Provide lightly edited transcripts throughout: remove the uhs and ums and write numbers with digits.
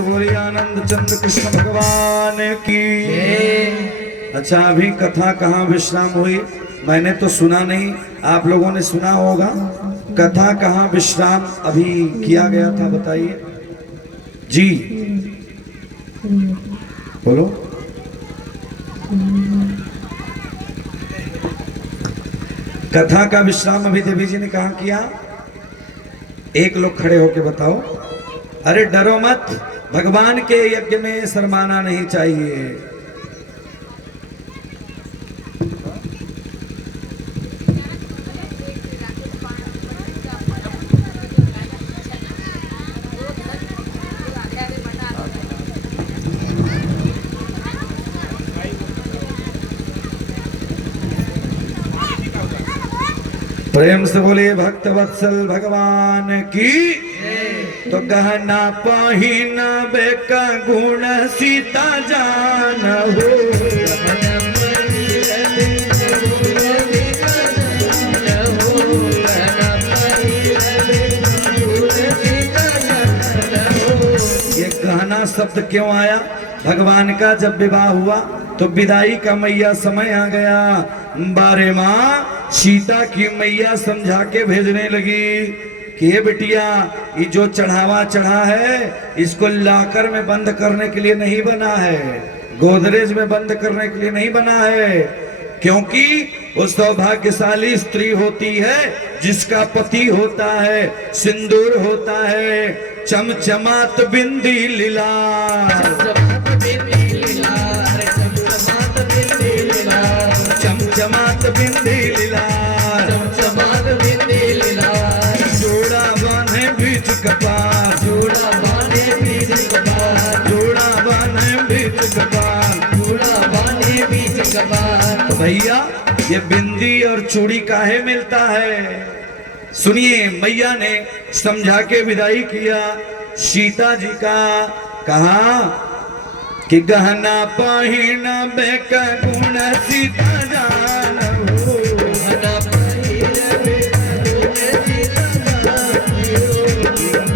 से बोलिए आनंद चंद्र कृष्ण भगवान की। अच्छा, अभी कथा कहाँ विश्राम हुई? मैंने तो सुना नहीं, आप लोगों ने सुना होगा। कथा कहाँ विश्राम अभी किया गया था, बताइए जी, बोलो। कथा का विश्राम अभी देवी जी ने कहाँ किया? एक लोग खड़े होके बताओ। अरे डरो मत, भगवान के यज्ञ में शर्माना नहीं चाहिए। प्रेम से बोलिए भक्त वत्सल भगवान की। तो गहना पहिनबे का गुण सीता जान हो, ये गहना शब्द क्यों आया? भगवान का जब विवाह हुआ तो विदाई का मैया समय आ गया। बारे माँ सीता की मैया समझा के भेजने लगी कि ये बिटिया, ये जो चढ़ावा चढ़ा है इसको लाकर में बंद करने के लिए नहीं बना है, गोदरेज में बंद करने के लिए नहीं बना है, क्योंकि वो सौभाग्यशाली स्त्री होती है जिसका पति होता है, सिंदूर होता है, चमचमात बिंदी लीला, चमचमात बिंदी लीला, चमचमात बिंदी लीला, जोड़ा बांधे बीच कपार, जोड़ा बांधे बीच कपार, जोड़ा बांधे बीच कपार, जोड़ा बांधे बीच कपार। तो भैया ये बिंदी और चूड़ी काहे मिलता है? सुनिए, मैया ने समझा के विदाई किया सीता जी का। कहा कि गहना पहिनबे का गुण सीता जान हो, गहना पहिनबे का गुण सीता जान हो,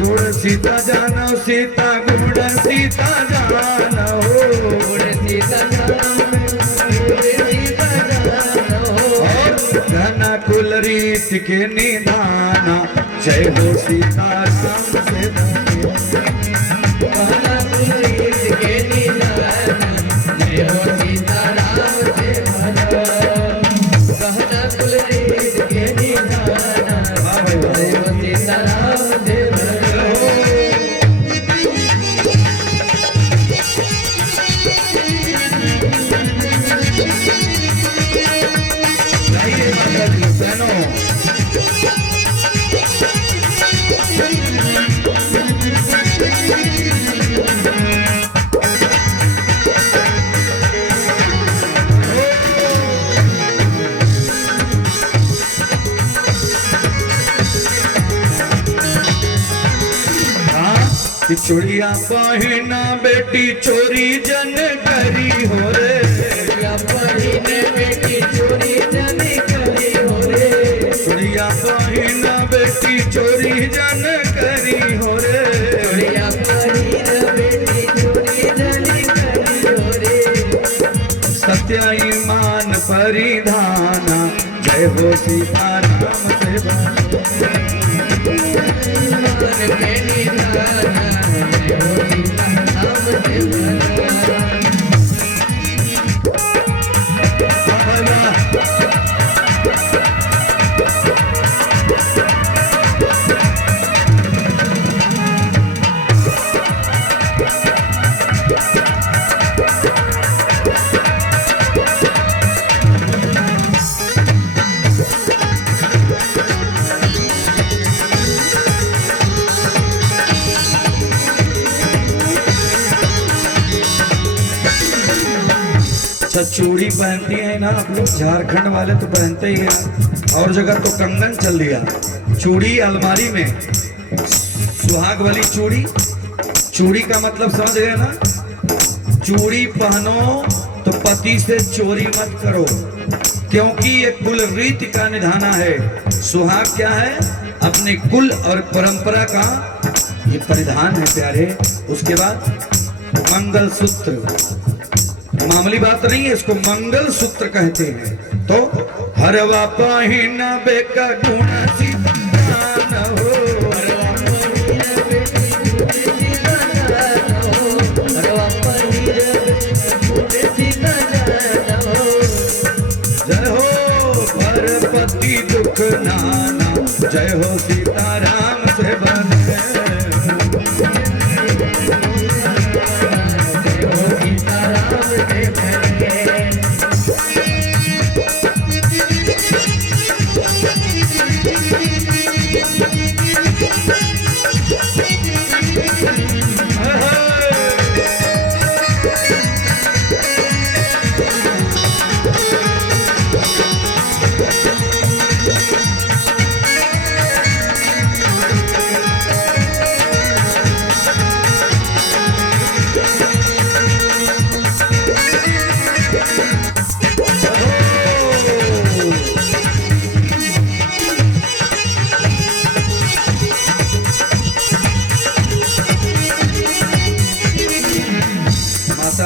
गुण सीता जानो, सीता गुण सीता जानो, गुण सीता जान हो। घना कुल रीत के निधाना, जय हो सीता राम से गहना कुल रीत के निधाना, जय हो सीता राम से भजो। गहना कुल रीत के निधाना, जय हो सीता राम से भजो। गाइए माता जी, बहनों। कि चूड़िया पहिना बेटी चोरी जन करी हो रे, चूड़िया पहिने बेटी चोरी जन करी हो रे, चूड़िया पहिना बेटी चोरी जन करी हो रे, चूड़िया पहिने बेटी चोरी जन करी हो रे। सत्य ईमान परिधाना, जय हो सीता राम से मन के निधाना, जय हो सीता राम से भजो। अच्छा, चूड़ी पहनती है ना आप लोग, झारखंड वाले तो पहनते ही हैं, और जगह तो कंगन चल दिया। चूड़ी अलमारी में, सुहाग वाली चूड़ी, चूड़ी का मतलब समझ गए ना? चूड़ी पहनो तो पति से चोरी मत करो, क्योंकि ये कुल रीति का निधाना है। सुहाग क्या है? अपने कुल और परंपरा का ये परिधान है प्यारे। उसके बाद मंगल सूत्र, मामूली बात नहीं है, इसको मंगल सूत्र कहते हैं। तो हरवा पहिना बेका गुण सीतान हो, जय हो भरपति दुख नाना, जय हो सीताराम से बने।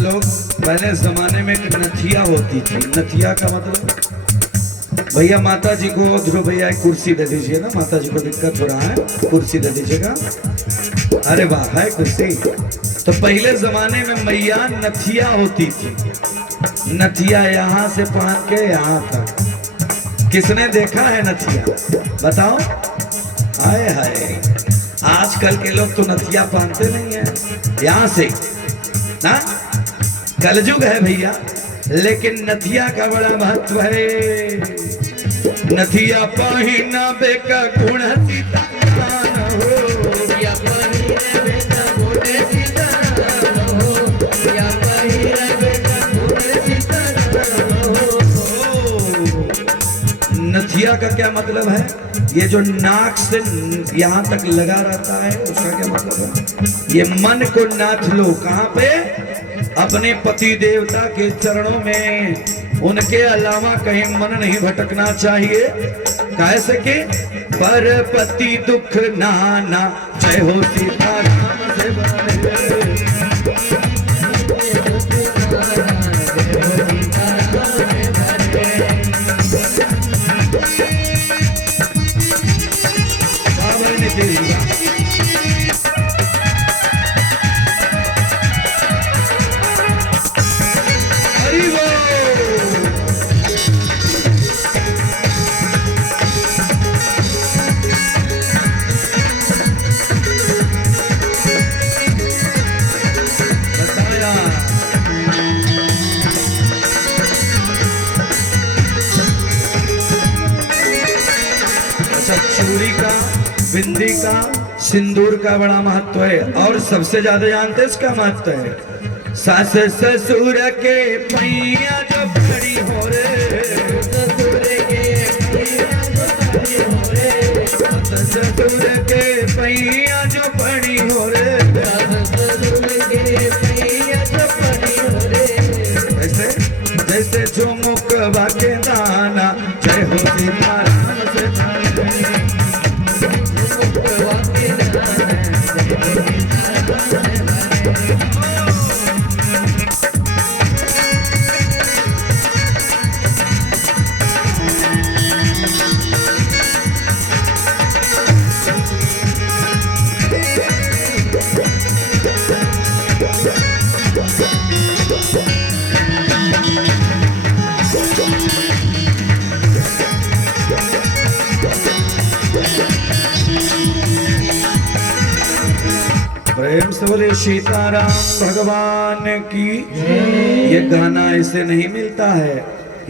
लोग पहले जमाने में एक नथिया होती थी। नथिया का मतलब, भैया माता जी को, ध्रुव भैया एक कुर्सी दे दीजिए ना, माता जी को दिक्कत हो रहा है, कुर्सी दे दीजिएगा। अरे वाह, है कुर्सी। तो पहले जमाने में मैया नथिया होती थी। नथिया यहाँ से पहन के यहाँ तक। किसने देखा है नथिया, बताओ? हाय हाय, आजकल के लोग तो नथिया पहनते नहीं है। यहाँ से ना, कलयुग है भैया, लेकिन नथिया का बड़ा महत्व है। नथिया पहिना बेका गुण सीतान हो, या पहिना बेका गुण सीतान हो, या पहिना बेका गुण सीतान हो। नथिया का क्या मतलब है? ये जो नाक से यहाँ तक लगा रहता है, उसका क्या मतलब है? ये मन को नाथ लो, कहाँ पे? अपने पति देवता के चरणों में। उनके अलावा कहीं मन नहीं भटकना चाहिए। कैसे के परपति दुख नाना, जय हो सीताराम से बने। चूड़ी का, बिंदी का, सिंदूर का बड़ा महत्व है। और सबसे ज्यादा जानते इसका महत्व है, सास ससुर के पैया जो बड़ी हो रे, ससुर के पैया जो बड़ी हो रे, ससुर के पैया जो बड़ी हो रे, ससुर के पैया जो बड़ी हो रे। ऐसे जैसे जो मुकवा के दाना, जय हो सीताराम से बने। प्रेम से बोले सीताराम भगवान की। ये गाना ऐसे नहीं मिलता है,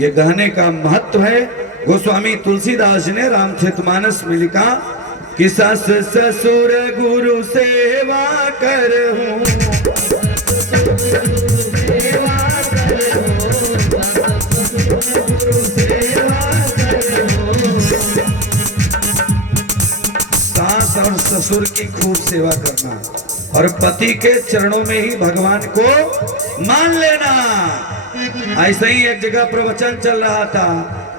ये गाने का महत्व है। गोस्वामी तुलसीदास जी ने रामचरितमानस में लिखा कि सास ससुर गुरु सेवा करहूं, सास और ससुर की खूब सेवा करना और पति के चरणों में ही भगवान को मान लेना। ऐसे ही एक जगह प्रवचन चल रहा था,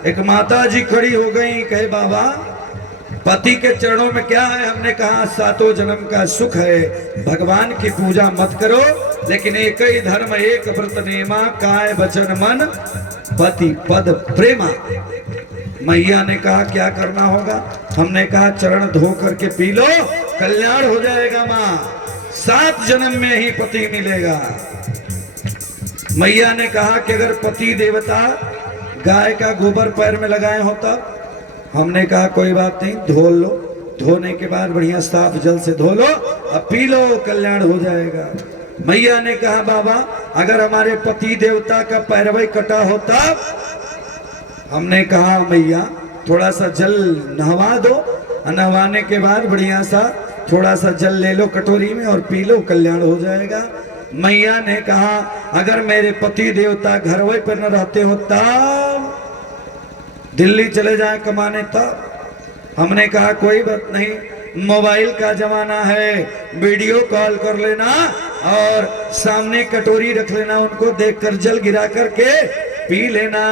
एक माता जी खड़ी हो गई, कहे बाबा पति के चरणों में क्या है? हमने कहा सातों जन्म का सुख है, भगवान की पूजा मत करो, लेकिन एक ही धर्म एक व्रत नेमा, काय वचन मन पति पद प्रेमा। मैया ने कहा क्या करना होगा? हमने कहा चरण धो करके पी लो, कल्याण हो जाएगा माँ, 7 जन्म में ही पति मिलेगा। मैया ने कहा कि अगर पति देवता गाय का गोबर पैर में लगाए होता, हमने कहा कोई बात नहीं, धो लो, धोने के बाद बढ़िया साफ जल से धो लो, अब पी लो, कल्याण हो जाएगा। मैया ने कहा बाबा अगर हमारे पति देवता का पैरवई कटा होता, हमने कहा मैया थोड़ा सा जल नहवा दो, नहवाने के बाद बढ़िया सा थोड़ा सा जल ले लो कटोरी में और पी लो, कल्याण हो जाएगा। मैया ने कहा अगर मेरे पति देवता घर वही पर न रहते हो तब, दिल्ली चले जाए कमाने तब, हमने कहा कोई बात नहीं, मोबाइल का जमाना है, वीडियो कॉल कर लेना और सामने कटोरी रख लेना, उनको देखकर जल गिरा करके पी लेना,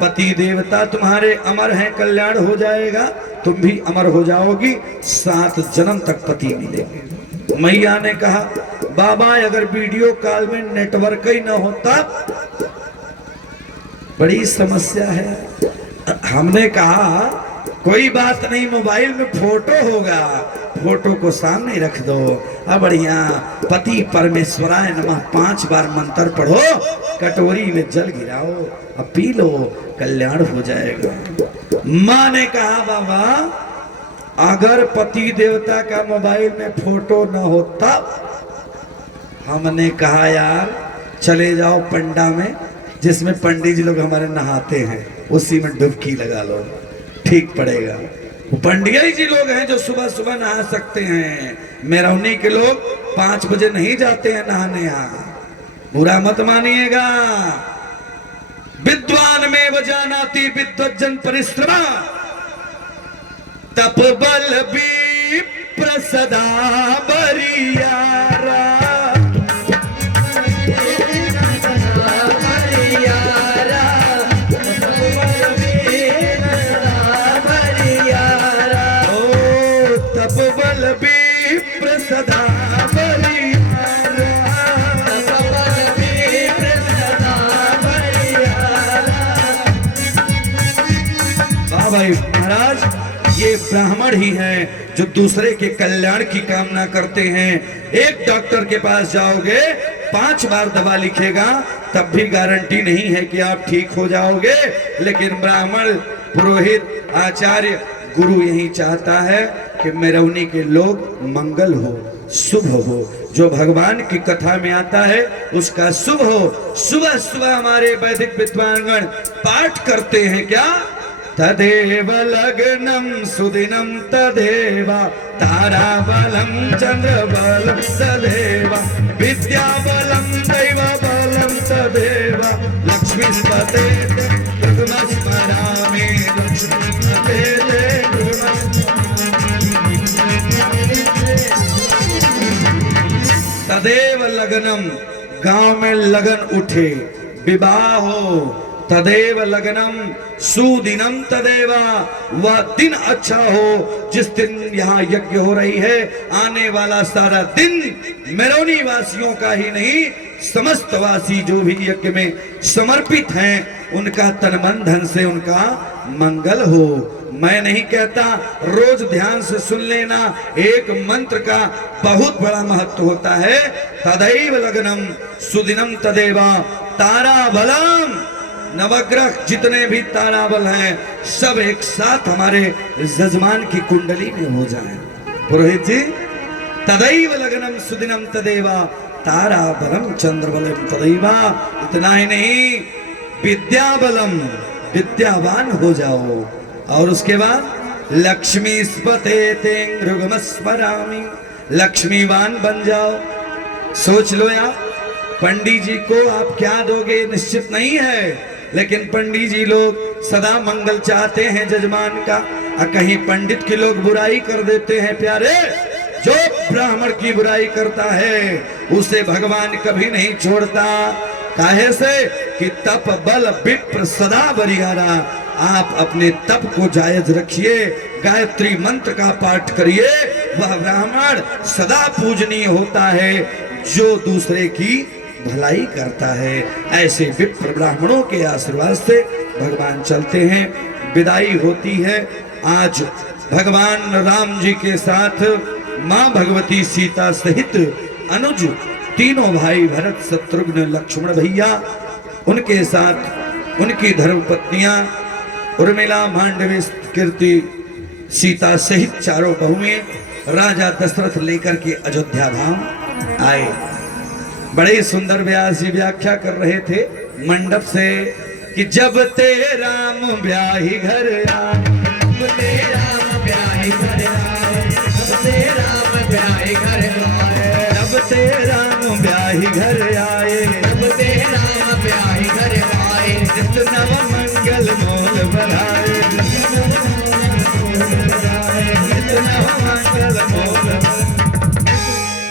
पति देवता तुम्हारे अमर हैं, कल्याण हो जाएगा, तुम भी अमर हो जाओगी, 7 जन्म तक पति मिलेंगे। मैया ने कहा बाबा अगर वीडियो कॉल में नेटवर्क ही न होता, बड़ी समस्या है। हमने कहा कोई बात नहीं, मोबाइल में फोटो होगा, फोटो को सामने रख दो, अब बढ़िया पति परमेश्वराय नमः 5 बार मंत्र पढ़ो, कटोरी में जल गिराओ, अब पी लो, कल्याण हो जाएगा। माँ ने कहा बाबा अगर पति देवता का मोबाइल में फोटो न होता, हमने कहा यार चले जाओ पंडा में, जिसमें पंडित जी लोग हमारे नहाते हैं, उसी में डुबकी लगा लो, ठीक पड़ेगा। पंडिया जी लोग हैं जो सुबह सुबह नहा सकते हैं, मेरौनी के लोग 5 बजे नहीं जाते हैं नहाने, यहाँ बुरा मत मानिएगा। विद्वान में वजानाति विद्वज्जन परिश्रमा, तप बल विप्र सदा बरियारा, सदा भाई महाराज ये ब्राह्मण ही हैं जो दूसरे के कल्याण की कामना करते हैं। एक डॉक्टर के पास जाओगे 5 बार दवा लिखेगा, तब भी गारंटी नहीं है कि आप ठीक हो जाओगे, लेकिन ब्राह्मण पुरोहित आचार्य गुरु यही चाहता है कि मेरौनी के लोग मंगल हो, शुभ हो, जो भगवान की कथा में आता है उसका शुभ हो। सुबह सुबह हमारे वैदिक विद्वानगण पाठ करते हैं क्या? तदेव लग्नम सुदिनम तदेवा ताराबलम चंद्रबलम तदेवा विद्याबलम दैवबलम तदेवा लक्ष्मीपते स्मरामि लक्ष्मीपते तदेव लग्नम, गांव में लगन उठे, विवाह हो, तदेव लगनम सुदिनम तदेवा, वह दिन अच्छा हो जिस दिन यहाँ यज्ञ हो रही है। आने वाला सारा दिन मेरौनी वासियों का ही नहीं, समस्त वासी जो भी यज्ञ में समर्पित हैं उनका तन मन धन से उनका मंगल हो। मैं नहीं कहता, रोज ध्यान से सुन लेना, एक मंत्र का बहुत बड़ा महत्व होता है। तदैव लगनम सुदिनम तदेवा ताराबलम, नवग्रह जितने भी ताराबल हैं सब एक साथ हमारे जजमान की कुंडली में हो जाएं। पुरोहित जी, तदैव लगनम सुदिनम तदेवा ताराबलम चंद्रबलम तदैवा, इतना ही नहीं विद्याबलम, विद्यावान हो जाओ, और उसके बाद लक्ष्मी स्पते तेंगृगम स्मरामि, लक्ष्मीवान बन जाओ। सोच लो यार, पंडित जी को आप क्या दोगे निश्चित नहीं है, लेकिन पंडित जी लोग सदा मंगल चाहते हैं जजमान का, और कहीं पंडित के लोग बुराई कर देते हैं। प्यारे, जो ब्राह्मण की बुराई करता है उसे भगवान कभी नहीं छोड़ता। काहे से कि तप बल विप्र सदा बरियारा। आप अपने तप को जायज रखिए, गायत्री मंत्र का पाठ करिए, वह ब्राह्मण सदा पूजनीय होता है जो दूसरे की भलाई करता है। ऐसे विप्र ब्राह्मणों के आशीर्वाद से भगवान चलते हैं। विदाई होती है। आज भगवान राम जी के साथ मां भगवती सीता सहित अनुज तीनों भाई भरत शत्रुघ्न लक्ष्मण भैया, उनके साथ उनकी धर्मपत्नियां उर्मिला मांडवी कीर्ति सीता सहित चारों बहुएं राजा दशरथ लेकर के अयोध्या धाम आए। बड़े सुंदर व्यास जी व्याख्या कर रहे थे मंडप से कि जब ते राम ब्याही घर आए, जब ते राम ब्याही घर आए, जब ते राम ब्याही घर आए, जब ते राम ब्याही घर आए, जब ते राम ब्याही घर आए, नित नव मंगल मोल बढ़ाए, नित नव मंगल मोल।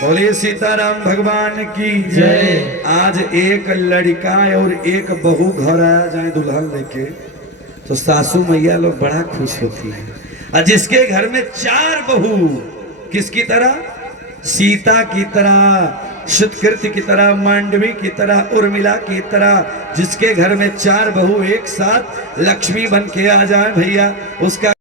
बोलिए सीताराम भगवान की जय। आज एक लड़का और एक बहू घर आया जाए दुल्हन लेके तो सासू मैया लोग बड़ा खुश होती है। और जिसके घर में 4 बहू, किसकी तरह? सीता की तरह, सुतकृति की तरह, मांडवी की तरह, उर्मिला की तरह, जिसके घर में 4 बहू एक साथ लक्ष्मी बन के आ जाए भैया, उसका